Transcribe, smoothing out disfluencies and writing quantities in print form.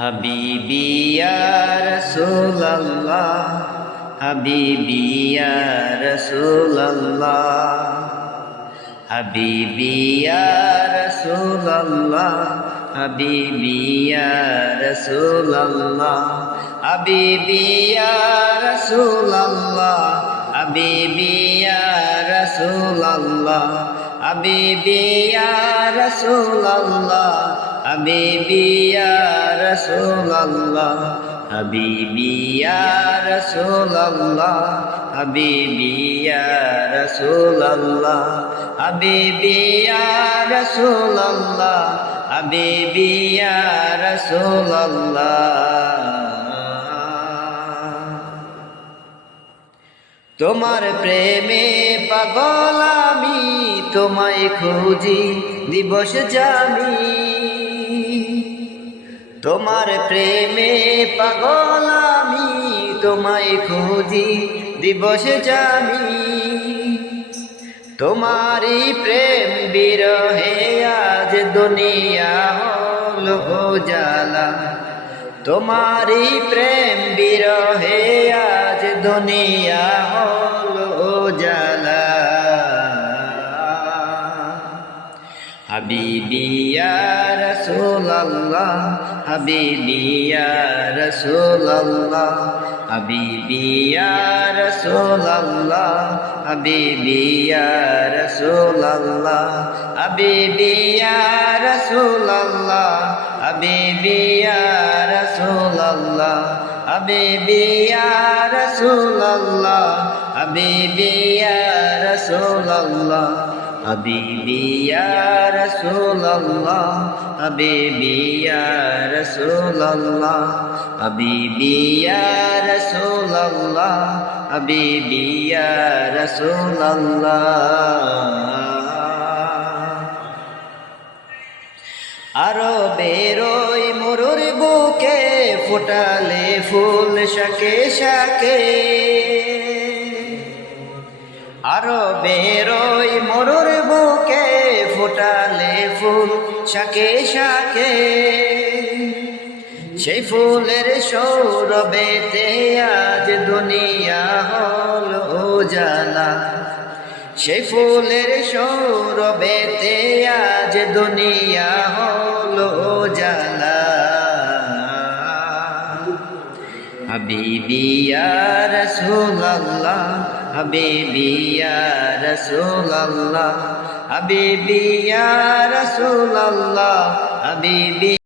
হাবিবি ইয়া রাসূলুল্লাহ, হাবিবি ইয়া রাসূলুল্লাহ, হাবিবি ইয়া রাসূলুল্লাহ, হাবিবি ইয়া রাসূলুল্লাহ, হাবিবি ইয়া রাসূলুল্লাহ, হাবিবি ইয়া রাসূলুল্লাহ, হাবিবি ইয়া রাসূলুল্লাহ, হাবিবি ইয়া রাসূলুল্লাহ, হাবিবি ইয়া রাসূলুল্লাহ, হাবিবি ইয়া রাসূলুল্লাহ, হাবিবি ইয়া রাসূলুল্লাহ, হাবিবি ইয়া রাসূলুল্লাহ। তোমার প্রেমে পাগল আমি, তোমায় খুঁজি দিবস জামি। তোমার প্রেমে পাগল আমি, তোমায় খুঁজি দিবস জামি। তোমারি প্রেম বিরহে আজ দুনিয়া হলো উজালা। তোমারি প্রেম বিরহে আজ দুনিয়া হলো উজালা। হাবিবি ইয়া রাসূলুল্লাহ, হাবিবি ইয়া রাসূলুল্লাহ, হাবিবি ইয়া রাসূলুল্লাহ, হাবিবি ইয়া রাসূলুল্লাহ, হাবিবি ইয়া রাসূলুল্লাহ, হাবিবি ইয়া রাসূলুল্লাহ, হাবিবি ইয়া রাসূলুল্লাহ, হাবিবি ইয়া রাসূলুল্লাহ, হাবিবি ইয়া রাসূলুল্লাহ, হাবিবি ইয়া রাসূলুল্লাহ, হাবিবি ইয়া রাসূলুল্লাহ, হাবিবি ইয়া রাসূলুল্লাহ। আরবের ওই মরুর বুকে ফোটালে ফুল শাকে শাকে। আরবের ওই মরুর বুকে ফোটালে ফুল শাকে শাকে। সেই ফুলের সৌরভেতে আজ দুনিয়া হল উজালা। সেই ফুলের সৌরভেতে আজ দুনিয়া হল উজালা। হাবিবি ইয়া রাসূলুল্লাহ, হাবিবি ইয়া রাসূলুল্লাহ, হাবিবি ইয়া রাসূলুল্লাহ, হাবিবি